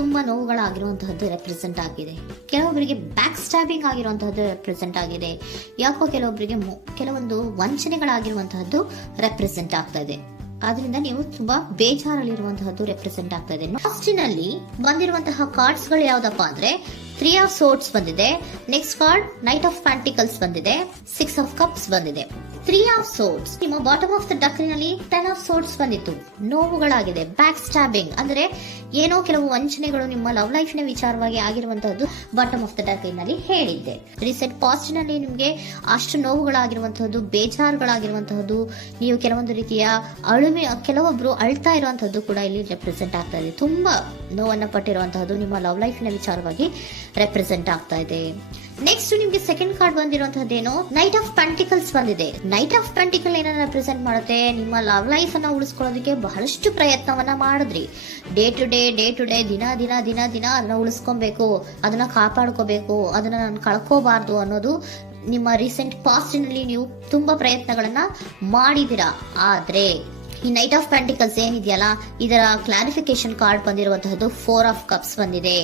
ತುಂಬಾ ನೋವುಗಳಾಗಿರುವಂತಹದ್ದು ರೆಪ್ರೆಸೆಂಟ್ ಆಗಿದೆ. ಕೆಲವೊಬ್ಬರಿಗೆ ಬ್ಯಾಕ್ ಸ್ಟ್ಯಾಬಿಂಗ್ ಆಗಿರುವಂತಹದ್ದು ರೆಪ್ರೆಸೆಂಟ್ ಆಗಿದೆ. ಯಾಕೋ ಕೆಲವೊಬ್ಬರಿಗೆ ಕೆಲವೊಂದು ವಂಚನೆಗಳಾಗಿರುವಂತಹದ್ದು ರೆಪ್ರೆಸೆಂಟ್ ಆಗ್ತಾ ಇದೆ. ಆದ್ರಿಂದ ನೀವು ತುಂಬಾ ಬೇಜಾರಲ್ಲಿರುವಂತಹದ್ದು ರೆಪ್ರೆಸೆಂಟ್ ಆಗ್ತಾ ಇದೆ. ಲಾಸ್ಟಿನಲ್ಲಿ ಬಂದಿರುವಂತಹ ಕಾರ್ಡ್ಸ್ ಗಳು ಯಾವ್ದಪ್ಪ ಅಂದ್ರೆ 3 ಆಫ್ ಸೋರ್ಡ್ಸ್ ಬಂದಿದೆ. Next card knight of pentacles ಬಂದಿದೆ. 6 ಆಫ್ ಕಪ್ಸ್ ಬಂದಿದೆ. 3 ಆಫ್ ಸೋರ್ಡ್ಸ್ ನಿಮ್ಮ ಬಾಟಮ್ ಆಫ್ ದ ಡಕ್ನಲ್ಲಿ 10 ಆಫ್ ಸೋರ್ಡ್ಸ್ ಬಂದಿತ್ತು. ನೋವುಗಳಾಗಿದೆ, ಬ್ಯಾಕ್ ಸ್ಟ್ಯಾಬಿಂಗ್ ಅಂದ್ರೆ ಏನೋ ಕೆಲವು ವಂಚನೆಗಳು ನಿಮ್ಮ ಲವ್ ಲೈಫ್ ನ ವಿಚಾರವಾಗಿ ಆಗಿರುವಂತಹದ್ದು ಬಾಟಮ್ ಆಫ್ ದ ಡಕ್ನಲ್ಲಿ ಹೇಳಿದ್ದೆ. ರೀಸೆಂಟ್ ಪಾಸ್ಟ್ ನಲ್ಲಿ ನಿಮ್ಗೆ ಅಷ್ಟು ನೋವುಗಳಾಗಿರುವಂತಹದ್ದು, ಬೇಜಾರುಗಳಾಗಿರುವಂತಹದ್ದು, ನೀವು ಕೆಲವೊಂದು ರೀತಿಯ ಕೆಲವೊಬ್ರು ಅಳ್ತಾ ಇರುವಂತಹದ್ದು ಕೂಡ ಇಲ್ಲಿ ರೆಪ್ರೆಸೆಂಟ್ ಆಗ್ತಾ ಇದೆ. ತುಂಬಾ ನೋವನ್ನ ಪಟ್ಟಿರುವಂತಹದ್ದು ನಿಮ್ಮ ಲವ್ ಲೈಫ್ ನ ವಿಚಾರವಾಗಿ ರೆಪ್ರೆಸೆಂಟ್ ಆಗ್ತಾ ಇದೆ. ನೆಕ್ಸ್ಟ್ ನಿಮ್ಗೆ ಸೆಕೆಂಡ್ ಕಾರ್ಡ್ ಬಂದಿರುವಂತಹದ್ದೇನು ನೈಟ್ ಆಫ್ ಪೆಂಟಿಕಲ್ಸ್ ಬಂದಿದೆ. ನೈಟ್ ಆಫ್ ಪೆಂಟಿಕಲ್ ಏನನ್ನ ರೆಪ್ರೆಸೆಂಟ್ ಮಾಡುತ್ತೆ, ನಿಮ್ಮ ಲವ್ ಲೈಫ್ ಅನ್ನ ಉಳಿಸ್ಕೊಳ್ಳೋದಕ್ಕೆ ಬಹಳಷ್ಟು ಪ್ರಯತ್ನವನ್ನ ಮಾಡಿದ್ರಿ. ಡೇ ಟು ಡೇ ದಿನ ಅದನ್ನ ಉಳಿಸ್ಕೊಬೇಕು, ಅದನ್ನ ಕಾಪಾಡ್ಕೋಬೇಕು, ಅದನ್ನ ನಾನು ಕಳ್ಕೋಬಾರ್ದು ಅನ್ನೋದು ನಿಮ್ಮ ರೀಸೆಂಟ್ ಪಾಸ್ಟ್ ನಲ್ಲಿ ನೀವು ತುಂಬಾ ಪ್ರಯತ್ನಗಳನ್ನ ಮಾಡಿದಿರಾ. ಆದ್ರೆ ಈ ನೈಟ್ ಆಫ್ ಪ್ಯಾಂಟಿಕಲ್ಸ್ ಏನಿದೆಯಲ್ಲ, ಇದರ ಕ್ಲಾರಿಫಿಕೇಶನ್ ಕಾರ್ಡ್ ಬಂದಿರುವಂತಹದ್ದು 4 ಆಫ್ ಕಪ್ಸ್ ಬಂದಿದೆ.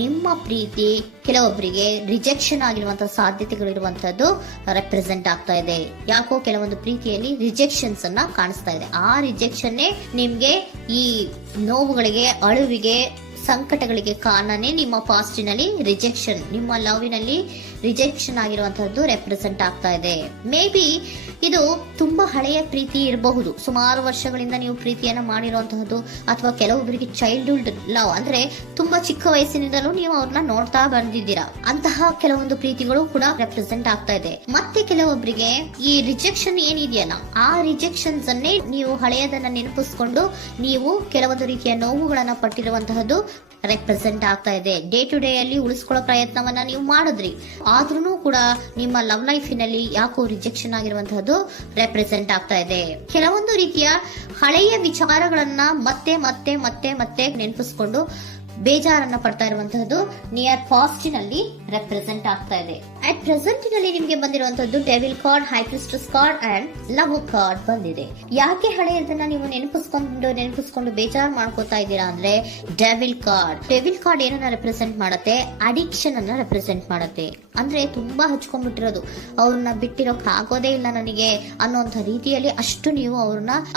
ನಿಮ್ಮ ಪ್ರೀತಿ ಕೆಲವೊಬ್ಬರಿಗೆ ರಿಜೆಕ್ಷನ್ ಆಗಿರುವಂತಹ ಸಾಧ್ಯತೆಗಳಿರುವಂತಹದ್ದು ರೆಪ್ರೆಸೆಂಟ್ ಆಗ್ತಾ ಇದೆ. ಯಾಕೋ ಕೆಲವೊಂದು ಪ್ರೀತಿಯಲ್ಲಿ ರಿಜೆಕ್ಷನ್ಸ್ ಅನ್ನ ಕಾಣಿಸ್ತಾ ಇದೆ. ಆ ರಿಜೆಕ್ಷನ್ ನಿಮ್ಗೆ ಈ ನೋವುಗಳಿಗೆ, ಅಳುವಿಗೆ, ಸಂಕಟಗಳಿಗೆ ಕಾರಣನೇ ನಿಮ್ಮ ಪಾಸ್ಟಿನಲ್ಲಿ ರಿಜೆಕ್ಷನ್, ನಿಮ್ಮ ಲವ್ನಲ್ಲಿ ರಿಜೆಕ್ಷನ್ ಆಗಿರುವಂತಹದ್ದು ರೆಪ್ರೆಸೆಂಟ್ ಆಗ್ತಾ ಇದೆ. ಮೇ ಬಿ ಇದು ತುಂಬಾ ಹಳೆಯ ಪ್ರೀತಿ ಇರಬಹುದು, ಸುಮಾರು ವರ್ಷಗಳಿಂದ ನೀವು ಪ್ರೀತಿಯನ್ನ ಮಾಡಿರುವಂತಹದ್ದು, ಅಥವಾ ಕೆಲವೊಬ್ಬರಿಗೆ ಚೈಲ್ಡ್ಹುಡ್ ಲವ್ ಅಂದ್ರೆ ತುಂಬಾ ಚಿಕ್ಕ ವಯಸ್ಸಿನಿಂದಲೂ ನೀವು ಅವ್ರನ್ನ ನೋಡ್ತಾ ಬಂದಿದ್ದೀರಾ. ಅಂತಹ ಕೆಲವೊಂದು ಪ್ರೀತಿಗಳು ಕೂಡ ರೆಪ್ರೆಸೆಂಟ್ ಆಗ್ತಾ ಇದೆ. ಮತ್ತೆ ಕೆಲವೊಬ್ಬರಿಗೆ ಈ ರಿಜೆಕ್ಷನ್ ಏನಿದೆಯಲ್ಲ, ಆ ರಿಜೆಕ್ಷನ್ಸ್ ಅನ್ನೇ ನೀವು ಹಳೆಯದನ್ನ ನೆನಪಿಸ್ಕೊಂಡು ನೀವು ಕೆಲವೊಂದು ರೀತಿಯ ನೋವುಗಳನ್ನ ಪಟ್ಟಿರುವಂತಹದ್ದು ರೆಪ್ರೆಸೆಂಟ್ ಆಗ್ತಾ ಇದೆ. ಡೇ ಟು ಡೇ ಅಲ್ಲಿ ಉಳಿಸ್ಕೊಳ್ಳೋ ಪ್ರಯತ್ನವನ್ನ ನೀವು ಮಾಡಿದ್ರಿ, ಆದ್ರೂ ಕೂಡ ನಿಮ್ಮ ಲವ್ ಲೈಫಿನಲ್ಲಿ ಯಾಕೋ ರಿಜೆಕ್ಷನ್ ಆಗಿರುವಂತಹದ್ದು ರೆಪ್ರೆಸೆಂಟ್ ಆಗ್ತಾ ಇದೆ. ಕೆಲವೊಂದು ರೀತಿಯ ಹಳೆಯ ವಿಚಾರಗಳನ್ನ ಮತ್ತೆ ಮತ್ತೆ ಮತ್ತೆ ಮತ್ತೆ ನೆನಪಿಸ್ಕೊಂಡು ಬೇಜಾರನ್ನ ಪಡ್ತಾ ಇರುವಂತಹದ್ದು ನಿಯರ್ ಪಾಸ್ಟಿನಲ್ಲಿ ರೆಪ್ರೆಸೆಂಟ್ ಆಗ್ತಾ ಇದೆ. ಅಟ್ ಪ್ರೆಸೆಂಟಿನಲ್ಲಿ ನಿಮ್ಗೆ ಬಂದಿರುವಂತಹದ್ದು devil card, high priestess card and love card ಬಂದಿದೆ. ಯಾಕೆ ಹಳೆಯದನ್ನ ನೀವು ನೆನಪಿಸ್ಕೊಂಡು ಬೇಜಾರು ಮಾಡ್ಕೋತಾ ಇದ್ದೀರಾ ಅಂದ್ರೆ, ಡೆವಿಲ್ ಕಾರ್ಡ್ ಏನನ್ನ ರೆಪ್ರೆಸೆಂಟ್ ಮಾಡುತ್ತೆ, ಅಡಿಕ್ಷನ್ ಅನ್ನ ರೆಪ್ರೆಸೆಂಟ್ ಮಾಡುತ್ತೆ. ಅಂದ್ರೆ ತುಂಬಾ ಹಚ್ಕೊಂಡ್ಬಿಟ್ಟಿರೋದು, ಅವ್ರನ್ನ ಬಿಟ್ಟಿರೋಕ್ ಆಗೋದೇ ಇಲ್ಲ ನನಗೆ ಅನ್ನೋಂಥ ರೀತಿಯಲ್ಲಿ ಅಷ್ಟು ನೀವು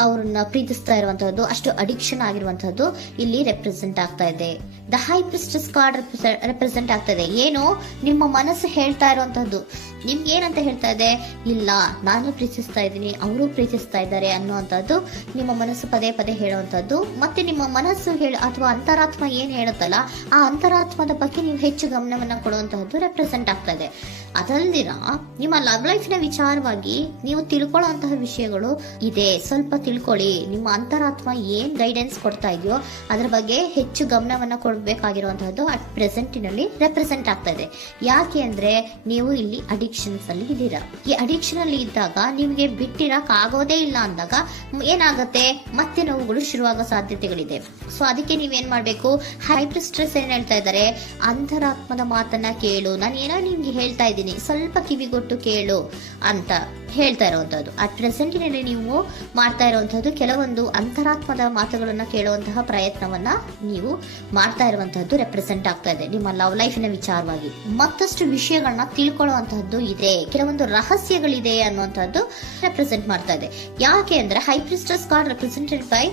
ಅವ್ರನ್ನ ಪ್ರೀತಿಸ್ತಾ ಇರುವಂತಹದ್ದು, ಅಷ್ಟು ಅಡಿಕ್ಷನ್ ಆಗಿರುವಂತಹದ್ದು ಇಲ್ಲಿ ರೆಪ್ರೆಸೆಂಟ್ ಆಗ್ತಾ ಇದೆ. The high priestess card represent ಆಗ್ತದೆ. ಏನು ನಿಮ್ಮ ಮನಸ್ಸು ಹೇಳ್ತಾ ಇರುವಂತಹದ್ದು, ನಿಮ್ಗೆ ಏನಂತ ಹೇಳ್ತಾ ಇದೆ, ಇಲ್ಲ ನಾನು ಪ್ರೀತಿಸ್ತಾ ಇದ್ದೀನಿ, ಅವರು ಪ್ರೀತಿಸ್ತಾ ಇದ್ದಾರೆ ಅನ್ನುವಂಥದ್ದು ನಿಮ್ಮ ಮನಸ್ಸು ಪದೇ ಪದೇ ಹೇಳುವಂತದ್ದು. ಮತ್ತೆ ನಿಮ್ಮ ಮನಸ್ಸು ಅಥವಾ ಅಂತರಾತ್ಮ ಏನ್ ಹೇಳುತ್ತಲ್ಲ, ಆ ಅಂತರಾತ್ಮದ ಬಗ್ಗೆ ನೀವು ಹೆಚ್ಚು ಗಮನವನ್ನ ಕೊಡುವಂತಹದ್ದು ರೆಪ್ರೆಸೆಂಟ್ ಆಗ್ತಾ ಇದೆ. ಅದಲ್ದಿರ ನಿಮ್ಮ ಲವ್ ಲೈಫ್ ನ ವಿಚಾರವಾಗಿ ನೀವು ತಿಳ್ಕೊಳ್ಳುವಂತಹ ವಿಷಯಗಳು ಇದೆ, ಸ್ವಲ್ಪ ತಿಳ್ಕೊಳ್ಳಿ. ನಿಮ್ಮ ಅಂತರಾತ್ಮ ಏನ್ ಗೈಡೆನ್ಸ್ ಕೊಡ್ತಾ ಇದೆಯೋ ಅದರ ಬಗ್ಗೆ ಹೆಚ್ಚು ಗಮನವನ್ನ ಕೊಡಬೇಕಾಗಿರುವಂತಹದ್ದು ಅಟ್ ಪ್ರೆಸೆಂಟಿನಲ್ಲಿ ರೆಪ್ರೆಸೆಂಟ್ ಆಗ್ತಾ ಇದೆ. ಯಾಕೆ ಅಂದ್ರೆ ನೀವು ಇಲ್ಲಿ ಅಡಿಕ್ಷನ್ಸ್ ಅಲ್ಲಿ ಇದ್ದೀರಾ. ಈ ಅಡಿಕ್ಷನ್ ಅಲ್ಲಿ ಇದ್ದಾಗ ನಿಮ್ಗೆ ಬಿಟ್ಟಿರಕ್ ಆಗೋದೇ ಇಲ್ಲ ಅಂದಾಗ ಏನಾಗುತ್ತೆ, ಮತ್ತೆ ನೋವುಗಳು ಶುರುವಾಗೋ ಸಾಧ್ಯತೆಗಳಿದೆ. ಸೊ ಅದಕ್ಕೆ ನೀವೇನ್ ಮಾಡ್ಬೇಕು, ಹೈಪರ್ ಸ್ಟ್ರೆಸ್ ಏನ್ ಹೇಳ್ತಾ ಇದ್ದಾರೆ, ಅಂತರಾತ್ಮದ ಮಾತನ್ನ ಕೇಳು, ನಾನು ಏನೋ ನಿಮ್ಗೆ ಹೇಳ್ತಾ ಇದ್ದೀನಿ, ಸ್ವಲ್ಪ ಕಿವಿಗೊಟ್ಟು ಕೇಳು ಅಂತ ಹೇಳ್ತಾ ಇರುವಂತದ್ದು. ಅಟ್ ಪ್ರೆಸೆಂಟಿನಲ್ಲಿ ನೀವು ಮಾಡ್ತಾ ಇರುವಂತಹದ್ದು ಕೆಲವೊಂದು ಅಂತರಾತ್ಮದ ಮಾತುಗಳನ್ನ ಕೇಳುವಂತಹ ಪ್ರಯತ್ನವನ್ನ ನೀವು ಮಾಡ್ತಾ ಇರುವಂತಹದ್ದು ರೆಪ್ರೆಸೆಂಟ್ ಆಗ್ತಾ ಇದೆ. ನಿಮ್ಮ ಲವ್ ಲೈಫಿನ ವಿಚಾರವಾಗಿ ಮತ್ತಷ್ಟು ವಿಷಯಗಳನ್ನ ತಿಳ್ಕೊಳ್ಳುವಂತಹದ್ದು ಇದೆ, ಕೆಲವೊಂದು ರಹಸ್ಯಗಳಿದೆ ಅನ್ನುವಂಥದ್ದು ರೆಪ್ರೆಸೆಂಟ್ ಮಾಡ್ತಾ ಇದೆ. ಯಾಕೆ ಅಂದ್ರೆ high priestess card represented by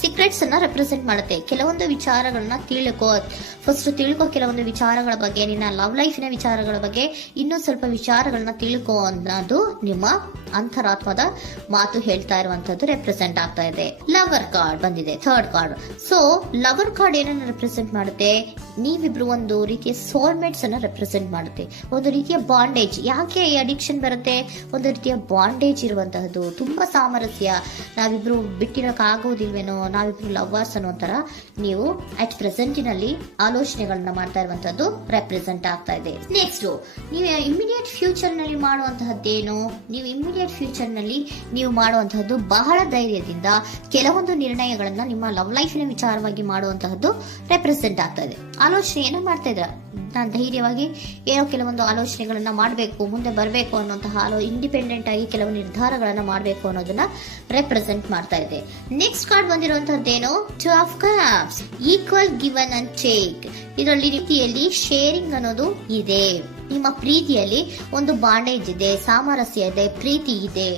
secrets ಅನ್ನ ರೆಪ್ರೆಸೆಂಟ್ ಮಾಡುತ್ತೆ. ಕೆಲವೊಂದು ವಿಚಾರಗಳನ್ನ ತಿಳ್ಕೊ ಕೆಲವೊಂದು ವಿಚಾರಗಳ ಬಗ್ಗೆ, ನಿನ್ನ ಲವ್ ಲೈಫಿನ ವಿಚಾರಗಳ ಬಗ್ಗೆ ಇನ್ನೂ ಸ್ವಲ್ಪ ವಿಚಾರಗಳನ್ನ ತಿಳ್ಕೊ ಅನ್ನೋದು ನಿಮ್ಮ ಅಂತರಾತ್ಮದ ಮಾತು ಹೇಳ್ತಾ ಇರುವಂತದ್ದು ರೆಪ್ರೆಸೆಂಟ್ ಆಗ್ತಾ ಇದೆ. ಲವರ್ ಕಾರ್ಡ್ ಬಂದಿದೆ, third card. So lover card ಏನನ್ನ ರೆಪ್ರೆಸೆಂಟ್ ಮಾಡುತ್ತೆ, ನೀವಿಬ್ರು ಒಂದು ರೀತಿಯ ಸೋಲ್ಮೇಟ್ಸ್ ಅನ್ನ ರೆಪ್ರೆಸೆಂಟ್ ಮಾಡುತ್ತೆ, ಒಂದು ರೀತಿಯ ಬಾಂಡೇಜ್. ಯಾಕೆ ಈ ಅಡಿಕ್ಷನ್ ಬರುತ್ತೆ, ಒಂದು ರೀತಿಯ ಬಾಂಡೇಜ್ ಇರುವಂತಹದ್ದು, ತುಂಬಾ ಸಾಮರಸ್ಯ, ನಾವಿಬ್ರು ಬಿಟ್ಟಿರಕ್ ಆಗೋದಿಲ್ವೇನೋ, ನಾವಿಬ್ರು ಲವರ್ಸ್ ಅನ್ನೋ ತರ ನೀವು ಅಟ್ ಪ್ರೆಸೆಂಟಿನಲ್ಲಿ ಆಲೋಚನೆಗಳನ್ನ ಮಾಡ್ತಾ ಇರುವಂತದ್ದು ರೆಪ್ರೆಸೆಂಟ್ ಆಗ್ತಾ ಇದೆ. ನೆಕ್ಸ್ಟ್ ನೀವು ಇಮಿಡಿಯೇಟ್ ಫ್ಯೂಚರ್ ನಲ್ಲಿ ಮಾಡುವಂತಹದ್ದೇನು, ನೀವು ಇಮಿಡಿಯೇಟ್ ಫ್ಯೂಚರ್ ನಲ್ಲಿ ನೀವು ಮಾಡುವಂತಹದ್ದು ಬಹಳ ಧೈರ್ಯದಿಂದ ಕೆಲವೊಂದು ನಿರ್ಣಯಗಳನ್ನ ನಿಮ್ಮ ಲವ್ ಲೈಫಿನ ವಿಚಾರವಾಗಿ ಮಾಡುವಂತಹದ್ದು ರೆಪ್ರೆಸೆಂಟ್ ಆಗ್ತಾ ಇದೆ. ಆಲೋಚನೆಯನ್ನ ಮಾಡ್ತಾ ಇದ್ರ. ನಾನು ಧೈರ್ಯವಾಗಿ ಏನೋ ಕೆಲವೊಂದು ಆಲೋಚನೆಗಳನ್ನ ಮಾಡಬೇಕು, ಮುಂದೆ ಬರಬೇಕು ಅನ್ನೋಂತಹ ಇಂಡಿಪೆಂಡೆಂಟ್ ಆಗಿ ಕೆಲವು ನಿರ್ಧಾರಗಳನ್ನ ಮಾಡಬೇಕು ಅನ್ನೋದನ್ನ ರೆಪ್ರೆಸೆಂಟ್ ಮಾಡ್ತಾ ಇದೆ. ನೆಕ್ಸ್ಟ್ ಕಾರ್ಡ್ ಬಂದಿರುವಂತದ್ದೇನು, 2 of cups, equal given and take. ಇದರಲ್ಲಿ ರೀತಿಯಲ್ಲಿ ಶೇರಿಂಗ್ ಅನ್ನೋದು ಇದೆ. ನಿಮ್ಮ ಪ್ರೀತಿಯಲ್ಲಿ ಒಂದು ಬಾಂಡೇಜ್ ಇದೆ, ಸಾಮರಸ್ಯ ಇದೆ, ಪ್ರೀತಿ ಇದೆ.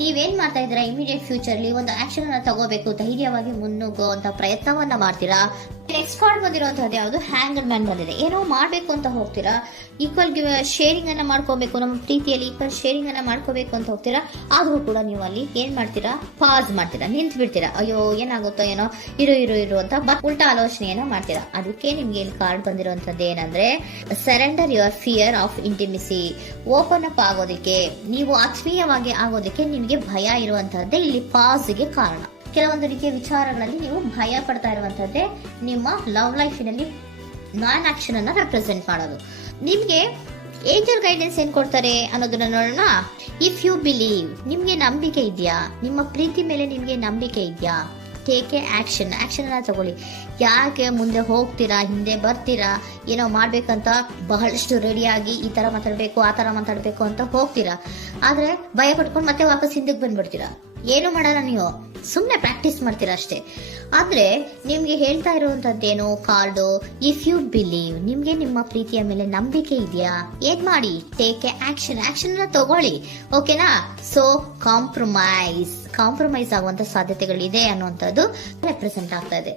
ನೀವೇನ್ ಮಾಡ್ತಾ ಇದ್ದೀರಾ, ಇಮಿಡಿಯೇಟ್ ಫ್ಯೂಚರ್ ಅಲ್ಲಿ ಒಂದು ಆಕ್ಷನ್ ಅನ್ನ ತಗೋಬೇಕು, ಧೈರ್ಯವಾಗಿ ಮುನ್ನುಗ್ಗುವಂತ ಪ್ರಯತ್ನವನ್ನ ಮಾಡ್ತೀರಾ. ನೆಕ್ಸ್ಟ್ ಕಾರ್ಡ್ ಬಂದಿರುವಂತದ್ದು ಯಾವುದು, ಹ್ಯಾಂಗರ್ ಮ್ಯಾನ್ ಬಂದಿದೆ. ಏನೋ ಮಾಡ್ಬೇಕು ಅಂತ ಹೋಗ್ತೀರಾ, ಈಕ್ವಲ್ ಶೇರಿಂಗ್ ಅನ್ನ ಮಾಡ್ಕೋಬೇಕು, ನಮ್ಮ ಪ್ರೀತಿಯಲ್ಲಿ ಈಕ್ವಲ್ ಶೇರಿಂಗ್ ಅನ್ನ ಮಾಡ್ಕೋಬೇಕು ಅಂತ ಹೋಗ್ತೀರಾ. ಆದ್ರೂ ಕೂಡ ನೀವು ಅಲ್ಲಿ ಏನ್ ಮಾಡ್ತೀರಾ, ಪಾಸ್ ಮಾಡ್ತೀರಾ, ನಿಂತು ಬಿಡ್ತೀರಾ. ಅಯ್ಯೋ ಏನಾಗುತ್ತೋ ಏನೋ, ಇರು ಅಂತ ಉಲ್ಟಾ ಆಲೋಚನೆಯನ್ನ ಮಾಡ್ತೀರಾ. ಅದಕ್ಕೆ ನಿಮ್ಗೆ ಇಲ್ಲಿ ಕಾರ್ಡ್ ಬಂದಿರುವಂತದ್ದು ಏನಂದ್ರೆ, surrender your fear of intimacy. Open up ಆಗೋದಕ್ಕೆ, ನೀವು ಆತ್ಮೀಯವಾಗಿ ಆಗೋದಕ್ಕೆ ನಿಮಗೆ ಭಯ ಇರುವಂತಹದ್ದೇ ಇಲ್ಲಿ ಪಾಸ್ಗೆ ಕಾರಣ. ಕೆಲವೊಂದು ರೀತಿಯ ವಿಚಾರಗಳಲ್ಲಿ ನೀವು ಭಯ ಪಡ್ತಾ ಇರುವಂತದ್ದೇ ನಿಮ್ಮ ಲವ್ ಲೈಫಿನಲ್ಲಿ ನಾನ್ ಆಕ್ಷನ್ ಅನ್ನ ರೆಪ್ರೆಸೆಂಟ್ ಮಾಡೋದು. ನಿಮ್ಗೆ ಏಂಜಲ್ ಗೈಡೆನ್ಸ್ ಏನ್ ಕೊಡ್ತಾರೆ ಅನ್ನೋದನ್ನ ನೋಡೋಣ. ಇಫ್ ಯು ಬಿಲೀವ್, ನಿಮ್ಗೆ ನಂಬಿಕೆ ಇದೆಯಾ, ನಿಮ್ಮ ಪ್ರೀತಿ ಮೇಲೆ ನಿಮ್ಗೆ ನಂಬಿಕೆ ಇದೆಯಾ, ಟೇಕ್ ಎ ಆಕ್ಷನ್ ಅನ್ನ ತಗೊಳ್ಳಿ. ಯಾಕೆ ಮುಂದೆ ಹೋಗ್ತೀರಾ, ಹಿಂದೆ ಬರ್ತೀರಾ, ಏನೋ ಮಾಡ್ಬೇಕಂತ ಬಹಳಷ್ಟು ರೆಡಿಯಾಗಿ ಈ ತರ ಮಾತಾಡ್ಬೇಕು, ಆ ತರ ಮಾತಾಡ್ಬೇಕು ಅಂತ ಹೋಗ್ತೀರಾ. ಆದ್ರೆ ಭಯ ಪಡ್ಕೊಂಡು ಮತ್ತೆ ವಾಪಸ್ ಹಿಂದಕ್ಕೆ ಬಂದ್ಬಿಡ್ತೀರಾ. ಏನು ಮಾಡಲ್ಲ, ನೀವು ಸುಮ್ನೆ ಪ್ರಾಕ್ಟೀಸ್ ಮಾಡ್ತೀರಾ ಅಷ್ಟೇ. ಆದ್ರೆ ನಿಮ್ಗೆ ಹೇಳ್ತಾ ಇರುವಂತದ್ದೇನು ಕಾರ್ಡು, ಇಫ್ ಯು ಬಿಲೀವ್, ನಿಮ್ಗೆ ನಿಮ್ಮ ಪ್ರೀತಿಯ ಮೇಲೆ ನಂಬಿಕೆ ಇದೆಯಾ, ಏನ್ ಮಾಡಿ, ಟೇಕ್ ಎ ಆಕ್ಷನ್ ಅನ್ನ ತಗೊಳ್ಳಿ. ಓಕೆನಾ. ಸೊ ಕಾಂಪ್ರಮೈಸ್ ಆಗುವಂತ ಸಾಧ್ಯತೆಗಳಿದೆ ಅನ್ನುವಂಥದ್ದು ರೆಪ್ರೆಸೆಂಟ್ ಆಗ್ತಾ ಇದೆ.